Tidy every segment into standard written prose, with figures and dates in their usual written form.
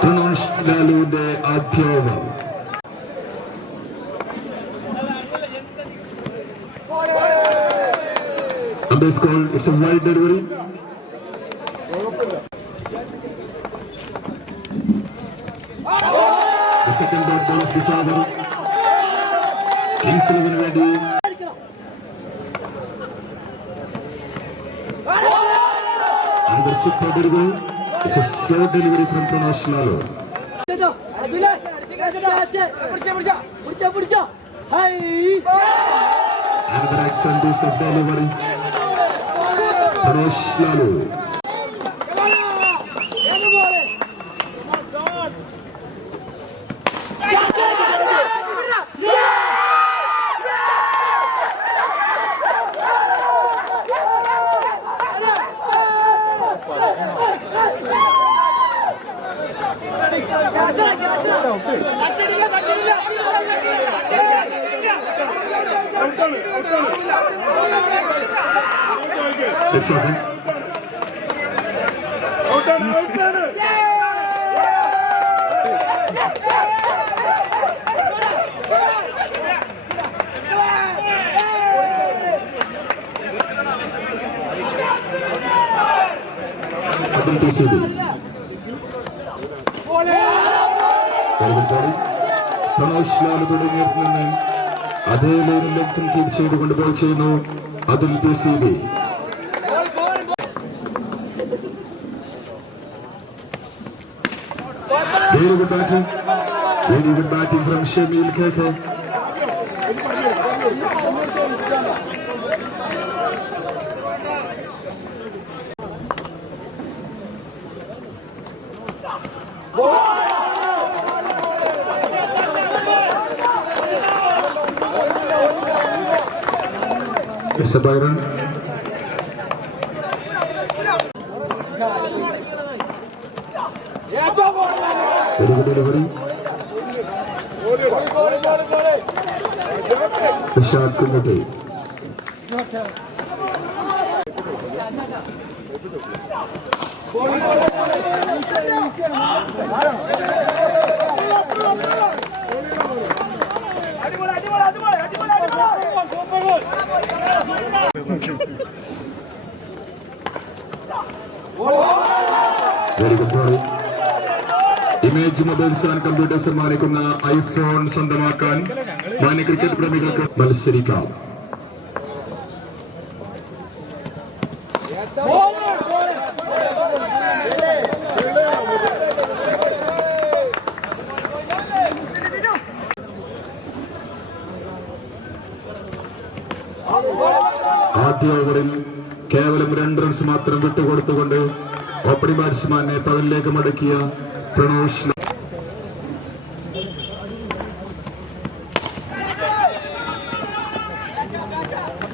പ്രണോഷ് ലാലുവിന്റെ ആദ്യ over. Umpire's call, it's a wide delivery. The second dot ball of this over. Kings 11 ready. Another super delivery. It's a slow delivery from Pranash Lalu. Another excellent piece of delivery. Pranash Lalu. It's okay. Second TCB. Pranash Lalu തുടങ്ങിയതിൽ നിന്ന് അതേ ലൈനിൽ ലെങ്തും keep ചെയ്തുകൊണ്ട് ball ചെയ്യുന്നു അതിൽ TCB. Very good batting from Shamil KK. It's a Byron. Very good delivery. Rashad Kumute. Very good ball. Image mobiles and computer സമ്മാനിക്കുന്ന iPhone സ്വന്തമാക്കാൻ മാന്യ cricket പ്രേമികൾക്ക് മത്സരിക്കാം. ആദ്യ ഓവറിൽ കേവലം 2 റൺസ് മാത്രം വിട്ടുകൊടുത്തുകൊണ്ട് ഓപ്പണിംഗ് ബാറ്റ്സ്മാനെ പവലിലേക്ക് മടക്കിയ Pranash Lalu.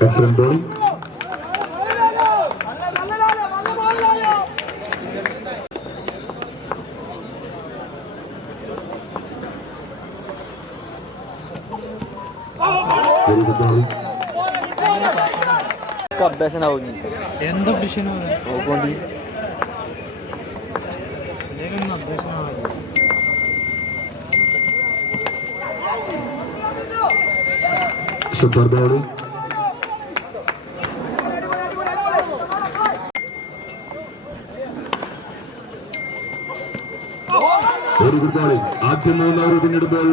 Excellent ball. Very good ball. അഭ്യാസനാവും എന്താ പ്രശ്നമാണ് Super ball. Very good bowling. ആദ്യം 3 ഓവർ പിന്നിടുമ്പോൾ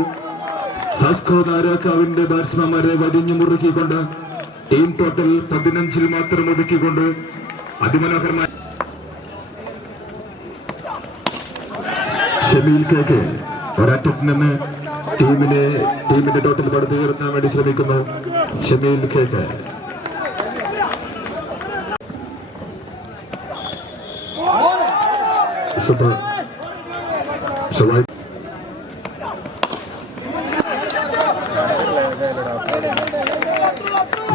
സാസ്കോ നാരാക്കാവിന്റെ ബാറ്റ്സ്മാൻമാരെ വടിഞ്ഞു മുറുക്കിക്കൊണ്ട് ടീം ടോട്ടൽ 15 മാത്രം ഒതുക്കിക്കൊണ്ട് അതിമനോഹരമായ ഷമീൽ KK ഒരറ്റത്ത് നിന്ന് ടീമിന്റെ ടോട്ടൽ പടുത്തു ഉയർത്താൻ വേണ്ടി ശ്രമിക്കുന്നു Shameel KK. Super. So right.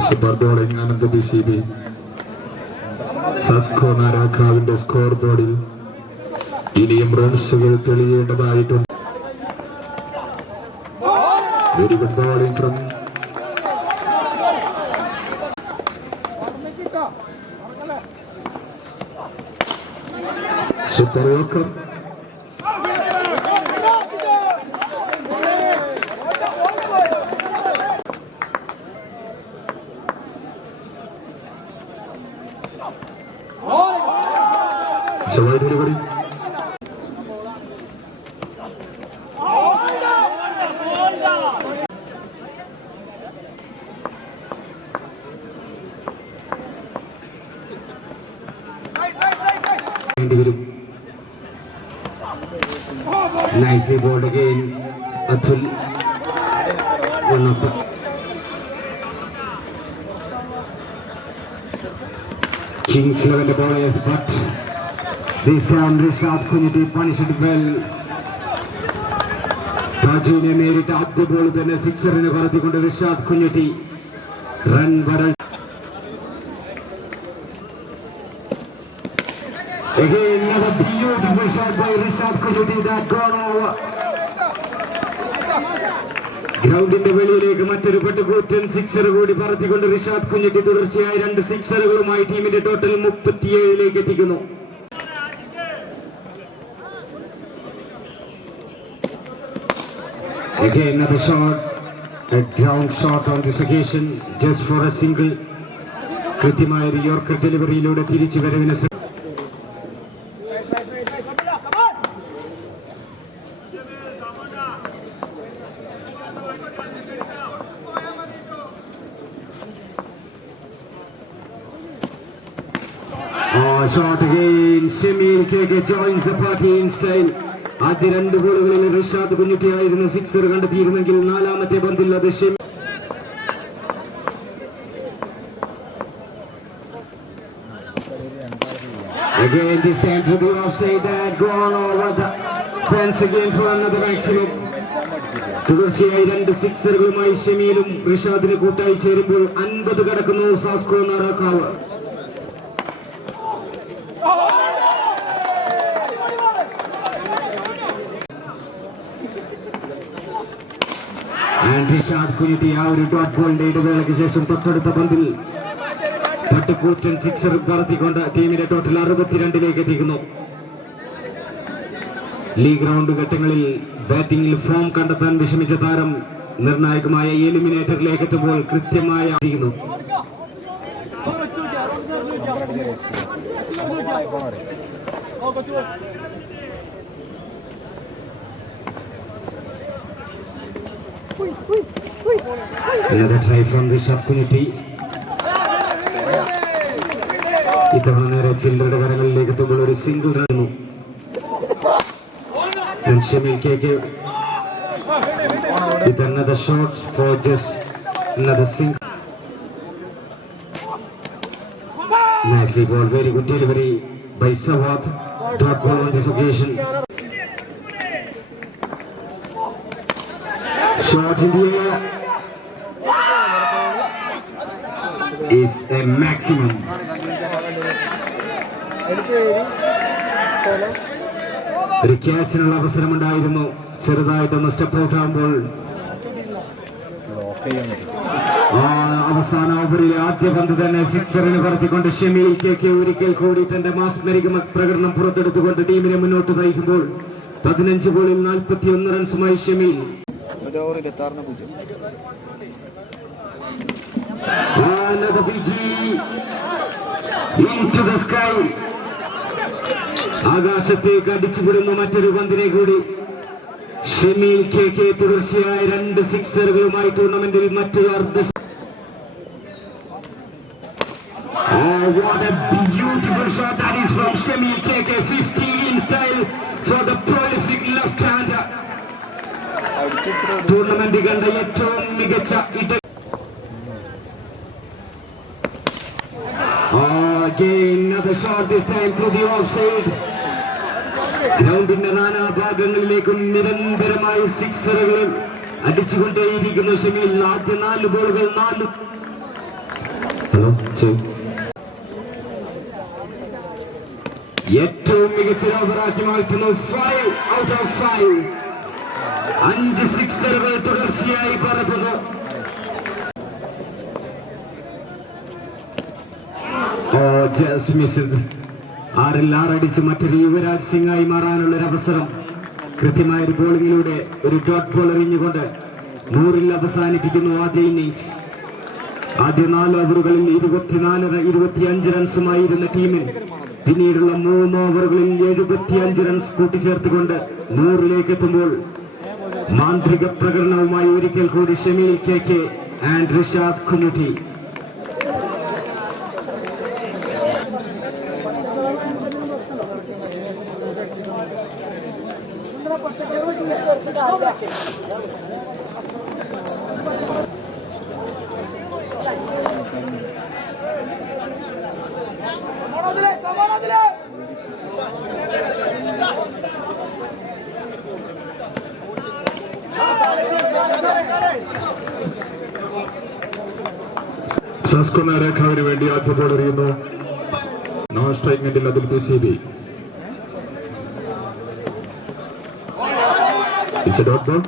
Super bowling Anand BCB. Sasco നാരാക്കാവിന്റെ സ്കോർ ബോർഡിൽ ഇനിയും റൺസുകൾ തെളിയേണ്ടതായിട്ടുണ്ട്. Very good bowling from Super Walker. So wide delivery. Nicely bowled again. Atul. One of the Kings 11 bowlers, but this time Rishad Kunyati punished well. Tajine made it up the ball, then a sixer in the Bharati Kunda Rishad Kunyati. Run Baral. Again, another beautiful shot by Rishad Kunyati that gone over. ഗ്രൗണ്ടിന്റെ വെളിയിലേക്ക് മറ്റൊരു പട്ടുകൂറ്റൻ sixer കൂടി പറത്തിക്കൊണ്ട് റിഷാദ് കുഞ്ഞിട്ടി തുടർച്ചയായി 2 സിക്സറുകളുമായി ടീമിന്റെ total 37ലേക്ക് എത്തിക്കുന്നു. Again another shot, a ground shot on this occasion, just for a single. കൃത്യമായ ഒരു yorker ഡെലിവറിയിലൂടെ തിരിച്ചു വരവിന് shot again. Shamil KK joins the party in style. ആദ്യ 2 ബോളുകളിൽ റിഷാദ് കുഞ്ഞിട്ടിയായിരുന്നു സിക്സർ കണ്ടെത്തിയിരുന്നെങ്കിൽ നാലാമത്തെ പന്തിൽ അത് Shameel. Again this time to the offside that gone over the fence again for another maximum. തുടർച്ചയായി 2 സിക്സറുകളുമായി ഷമീലും റിഷാദിന് കൂട്ടായി ചേരുമ്പോൾ 50 കടക്കുന്നു സാസ്കോ നാരാക്കാവ്. റിഷാദ് കുഞ്ഞിട്ടി ആ ഒരു ഡോട്ട് ബോളിന്റെ ഇടവേളയ്ക്ക് ശേഷം തൊട്ടടുത്ത പന്തിൽ പട്ടുകൂറ്റൻ സിക്സർ പറത്തിക്കൊണ്ട് ടീമിന്റെ ടോട്ടൽ 62ലേക്ക് എത്തിക്കുന്നു. ലീഗ് റൗണ്ട് ഘട്ടങ്ങളിൽ ബാറ്റിംഗിൽ ഫോം കണ്ടെത്താൻ വിഷമിച്ച താരം നിർണായകമായ എലിമിനേറ്ററിലേക്ക് എത്തുമ്പോൾ കൃത്യമായ Another try from Rishad Kunyati. ഇത്തവണ നേരെ ഫീൽഡറുടെ കരങ്ങളിലേക്ക് എത്തുമ്പോൾ ഒരു single run. And Shamil KK with another shot for just another single. Nicely bowled, very good delivery by Sawad. Dot ball on this occasion. Shot in the air is a maximum. ഒരു ക്യാച്ചിനുള്ള അവസരമുണ്ടായിരുന്നു. ചെറുതായിട്ടൊന്ന് step out ആകുമ്പോൾ അവസാന ഓവറിലെ ആദ്യ പന്ത് തന്നെ സിക്സറിന് പറത്തിക്കൊണ്ട് Shameel KK ഒരിക്കൽ കൂടി തന്റെ മാസ്മരിക പ്രകടനം പുറത്തെടുത്തുകൊണ്ട് ടീമിനെ മുന്നോട്ട് നയിക്കുമ്പോൾ 15 ബോളിൽ 41 റൺസുമായി Shameel. Another biggie into the sky. ആകാശത്തേക്ക് അടിച്ചുവിടുന്ന മറ്റൊരു പന്തിനെ കൂടി ഷമീൽ KK തുടർച്ചയായ 2 സിക്സറുകളുമായി ടൂർണമെന്റിൽ മറ്റൊരു അർദ്ധ. What a beautiful shot that is from Shamil KK. 50 in style for the prolific left-hander. Tournament കണ്ട ഏറ്റവും മികച്ച Again another shot, this time through the offside. ഗ്രൗണ്ടിന്റെ നാനാഭാഗങ്ങളിലേക്കും നിരന്തരമായി സിക്സറുകൾ അടിച്ചുകൊണ്ടേയിരിക്കുന്നു ഷമീൽ. ആദ്യ 4 ബോളുകൾ 4 ഏറ്റവും മികച്ച ഓവറാക്കി മാറ്റുന്നു. 5 out of 5. 5 സിക്സറുകൾ തുടർച്ചയായി പറത്തുന്നു. Just missed. 6 അടിച്ച് മറ്റൊരു യുവരാജ് സിംഗ് ആയി മാറാനുള്ള ഒരു അവസരം. കൃത്യമായ ഒരു ബോളിങ്ങിലൂടെ ഒരു ഡോട്ട് ബോൾ എറിഞ്ഞുകൊണ്ട് 100 അവസാനിപ്പിക്കുന്നു ആദ്യ ഇന്നിംഗ്സ്. ആദ്യ 4 ഓവറുകളിൽ 25 റൺസുമായിരുന്ന ടീമിൽ പിന്നീടുള്ള 3 ഓവറുകളിൽ 75 റൺസ് കൂട്ടിച്ചേർത്തുകൊണ്ട് 100-ലേക്ക് എത്തുമ്പോൾ മാന്ത്രിക പ്രകടനവുമായി ഒരിക്കൽ കൂടി ഷമീൽ KK ആൻഡ് റിഷാദ് കുഞ്ഞുട്ടി. സസ്കോ നാരാഖാവിന് വേണ്ടി ആദ്യ ബോൾ എറിയുന്നു. നോൺ സ്ട്രൈക്ക് എൻഡിൽ അതിൽ PCB. It's a dot ball.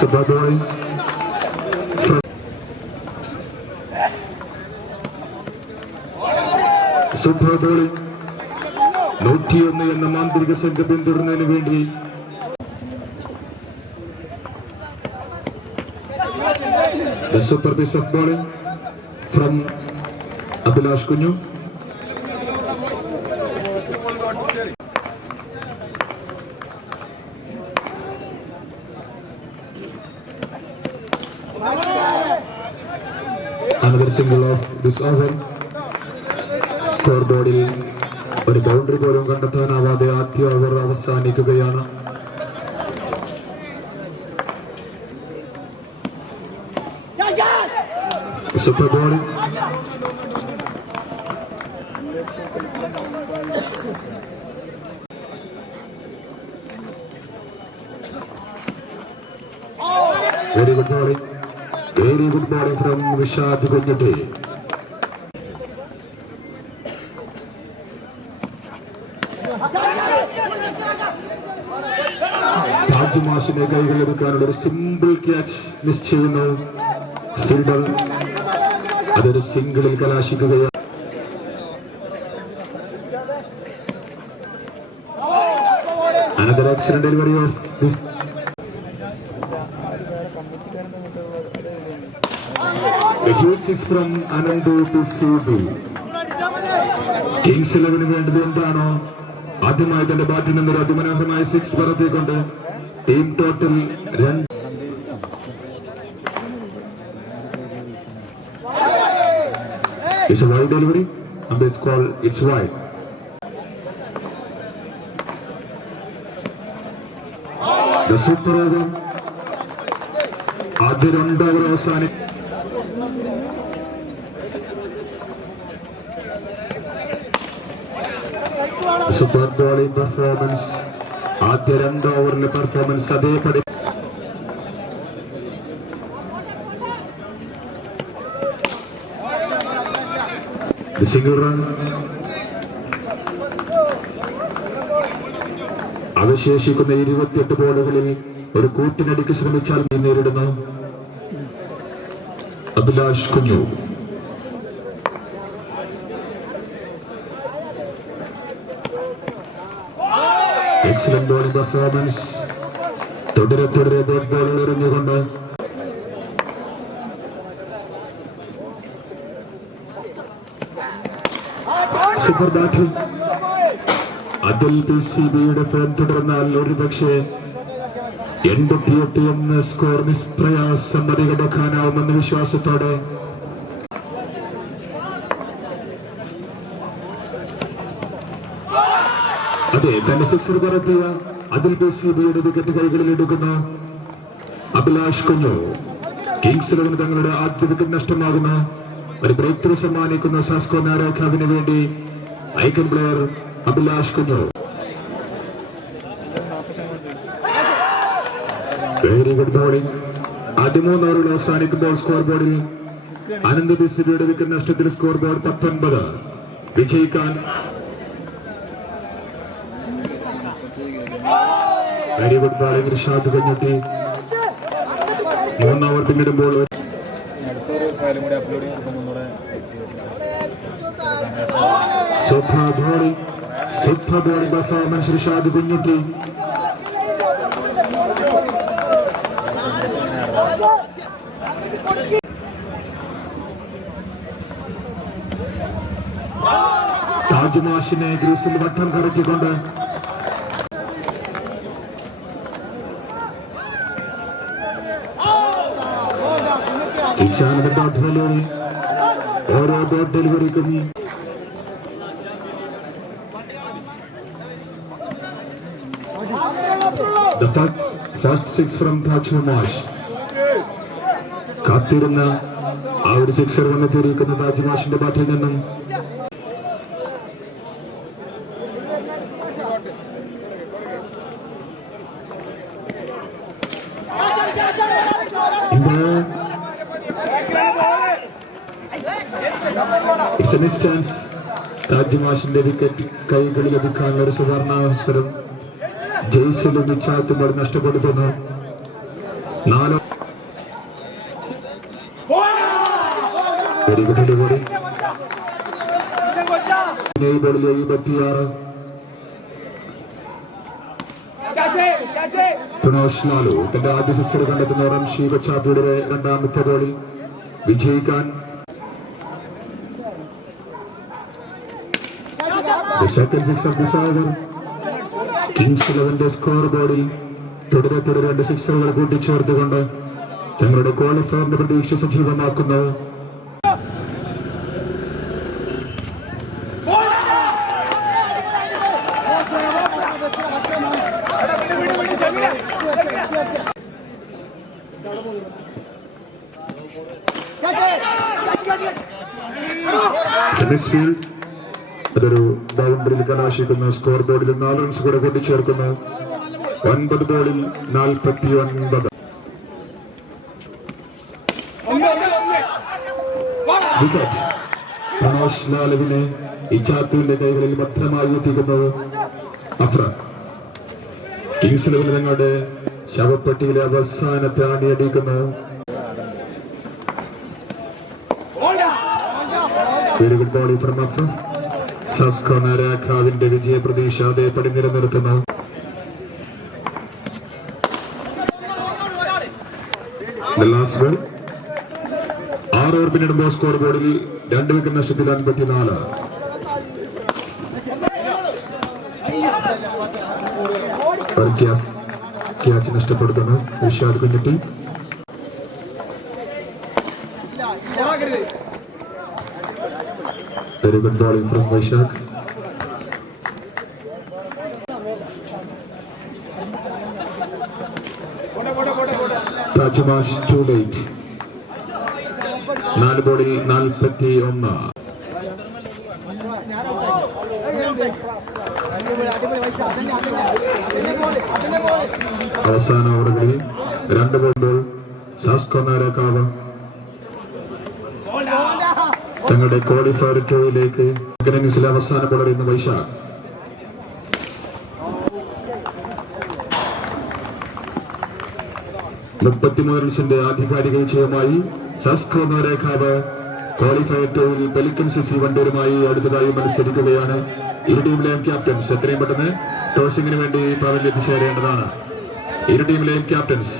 Super bowling. Super bowling. 101 എന്ന മാന്ത്രിക സംഘം പിന്തുടരുന്നതിന് വേണ്ടി the super piece of bowling from Abhilash Kunju. Another single of this over. സ്കോർബോർഡിൽ ഒരു ബൗണ്ടറി പോലും കണ്ടെത്താനാവാതെ ആദ്യ ഓവർ അവസാനിക്കുകയാണ്. Super bowling. Very good bowling. Very good bowling from Rishad Kunjutti. താജുമാഷിനെ കൈകളിലെടുക്കാനുള്ള ഒരു സിമ്പിൾ ക്യാച്ച് മിസ് ചെയ്യുന്നു ഫീൽഡർ. അതൊരു സിംഗിളിൽ കലാശിക്കുകയാണ്. Another excellent delivery of this. A huge six from Anandu to Subi. Kings 11 വേണ്ടത് എന്താണോ ആദ്യമായി തന്റെ ബാറ്റിൽ നിന്നൊരു അതിമനോഹരമായ 6 പറത്തിക്കൊണ്ട് team total 2. It's a wide delivery. Umpire's call, it's wide. The super over. ആദ്യ 2 ഓവർ അവസാനം. Super bowling performance. ആദ്യ 2 ഓവറിലെ പെർഫോമൻസ് അതേപടി. Single run. അവശേഷിക്കുന്ന 28 ബോളുകളിൽ ഒരു കൂട്ടിനടിക്ക് ശ്രമിച്ചാൽ നേരിടുന്നു അഭിലാഷ് കുഞ്ഞു. Excellent bowling performance. തുടരെ ഡോട്ട് ബോളുകൾ എറിഞ്ഞുകൊണ്ട് സൂപ്പർ ബാറ്റിംഗ്. അതിൽ PCBയുടെ ഫോം തുടർന്നാൽ ഒരുപക്ഷെ 88 എന്ന സ്കോർ നിഷ്പ്രയാസം മറികടക്കാനാവുമെന്ന വിശ്വാസത്തോടെ അതെ തന്റെ 6 പറത്തിയ അതിൽ PCBയുടെ വിക്കറ്റ് കൈകളിൽ എടുക്കുന്നു അഭിലാഷ് കുഞ്ഞു. കിങ്സ് 11 തങ്ങളുടെ ആദ്യ വിക്കറ്റ് നഷ്ടമാകുന്നു. ഒരു ബ്രേക്ക് ത്രൂ സമ്മാനിക്കുന്ന സാസ്കോ നാരാഖാവിന് വേണ്ടി icon player Abhilash Kunju. Very good bowling. ആദ്യ 3 ഓവറുകൾ അവസാനിക്കുമ്പോൾ സ്കോർ ബോർഡിൽ അനന്ത് PCBയുടെ വിക്കറ്റ് നഷ്ടത്തിൽ സ്കോർ ബോർഡ് 19. വിജയിക്കാൻ very good bowling Rishad Kunjutti. 3 over പിന്നിടുമ്പോൾ super bowling performance Rishad Kunjutti. താജ്മാഷിനെ ഗ്രീസിൽ വട്ടം കറക്കിക്കൊണ്ട് കിഷാന്റെ ഡോട്ട് ഡെലിവറി. ഓരോ ഡോട്ട് ഡെലിവറിക്കും the first six from താജ്മാഷ്. കാത്തിരുന്ന ആ ഒരു സിക്സർ വന്നെത്തിയിരിക്കുന്ന താജ്മാഷിന്റെ ബാറ്റിൽ നിന്നും It's a missed chance. താജ്മാഷിന്റെ വിക്കറ്റ് കൈകളിൽ ഒതുക്കാനുള്ള ഒരു സുവർണാവസരം ജയ്സലും നിച്ചാത്തും അത് നഷ്ടപ്പെടുത്തുന്നു. നാലോ വെരി ഗുഡ് ഡെലിവറി. ഈ ബോളിൽ 76. തുനോഷ് ലാലു തന്റെ ആദ്യ സിക്സർ കണ്ടെത്തുന്ന റംഷി ബച്ചാത്തയുടെ രണ്ടാമത്തെ ബോളിൽ വിജയിക്കാൻ the second six of this over. Kings 11 score ബോർഡിൽ തുടരെ രണ്ട് സിക്സറുകൾ കൂട്ടിച്ചേർത്തുകൊണ്ട് തങ്ങളുടെ ക്വാളിഫയറിന്റെ പ്രതീക്ഷ സജീവമാക്കുന്നു. സെമിസ്ഫീൽഡ് അതൊരു ബൗണ്ടറിയിൽ കലാശിക്കുന്നു. സ്കോർ ബോർഡിൽ 4 റൺസ് കൂടെ കൂട്ടിച്ചേർക്കുന്നു. 9 ബോളിൽ 49. വിക്കറ്റ് പ്രണോഷ് ലാലുവിനെ ഇച്ചാത്തുവിന്റെ കൈകളിൽ ഭദ്രമായി എത്തിക്കുന്നു. അഫ്ര കിങ്സ് 11 തങ്ങളുടെ ശവപ്പെട്ടിയിലെ അവസാനത്തെ ആണിയടിക്കുന്നു. Very good bowling from Afra. Sasco നാരാഖാവിന്റെ വിജയ പ്രതീക്ഷ അതേപടി നിലനിർത്തുന്നു. ലാസ്റ്റ് ബോൾ 6 ഓവർ പിന്നിടുമ്പോൾ സ്കോർ ബോർഡിൽ 2 വിക്കറ്റ് നഷ്ടത്തിൽ 54. ക്യാച്ച് നഷ്ടപ്പെടുത്തുന്നു Vishad Kunjitti. Very good bowling from Vaishakh. Tajmash too late. 4 ബോളിൽ 41. അവസാന ഓവറുകളിൽ 2 ബോൾ സാസ്കോ നാരാക്കാവ് തങ്ങളുടെ ക്വാളിഫയർ ടൂയിലേക്ക് ഇന്നിംഗ്സിലെ അവസാന ബോളർ ഇന്ന് വൈശാഖ്. റൺസിന്റെ ആധികാരിക വിജയമായി സാസ്കോ നാരാക്കാവ് ക്വാളിഫയർ ടൂവിൽ പെലിക്കൻ സിസി വണ്ടൂരുമായി അടുത്തതായി മത്സരിക്കുകയാണ്. ഇരു ടീമിലെയും ക്യാപ്റ്റൻസ് എത്രയും പെട്ടെന്ന് ടോസിംഗിന് വേണ്ടി പവലിൽ എത്തിച്ചേരേണ്ടതാണ്. ഇരു ടീമിലെയും ക്യാപ്റ്റൻസ്